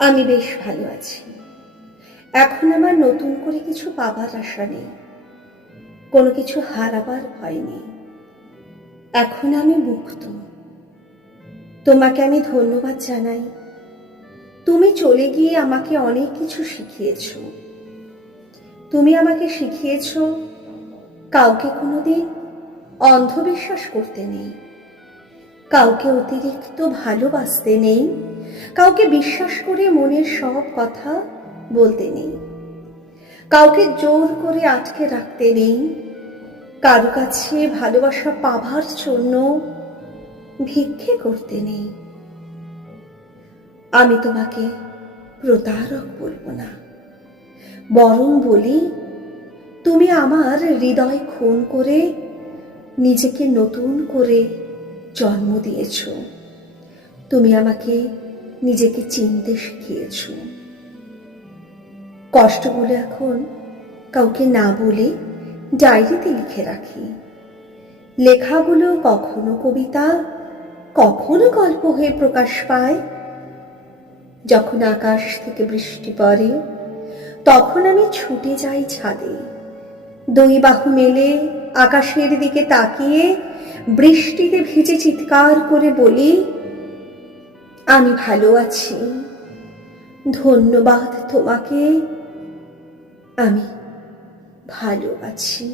আমি বেশ ভালো আছি। এখন আমার নতুন করে কিছু পাবার আশা নেই, কোনো কিছু হারাবার ভয় নেই। এখন আমি মুক্ত। তোমাকে আমি ধন্যবাদ জানাই। তুমি চলে গিয়ে আমাকে অনেক কিছু শিখিয়েছ। তুমি আমাকে শিখিয়েছ কাউকে কোনোদিন অন্ধবিশ্বাস করতে নেই, কাউকে অতিরিক্ত ভালোবাসতে নেই, কাউকে বিশ্বাস করে মনের সব কথা বলতে নেই, কাউকে জোর করে আটকে রাখতে নেই, কারো কাছে ভালোবাসা পাবার জন্য ভিক্ষে করতে নেই। আমি তোমাকে প্রতারক বলবো না, বরং বলি তুমি আমার হৃদয় খুন করে নিজেকে নতুন করে জন্ম দিয়েছ। তুমি আমাকে নিজেকে চিনতে শিখিয়েছ। কষ্টগুলো এখন কাউকে না বলে ডায়েরিতে লিখে রাখি। লেখাগুলো কখনো কবিতা, কখনো গল্প হয়ে প্রকাশ পায়। যখন আকাশ থেকে বৃষ্টি পড়ে, তখন আমি ছুটে যাই ছাদে। দুই বাহু মেলে আকাশের দিকে তাকিয়ে বৃষ্টিতে ভিজে চিৎকার করে বলি, আমি ভালো আছি, ধন্যবাদ তোমাকে, আমি ভালো আছি।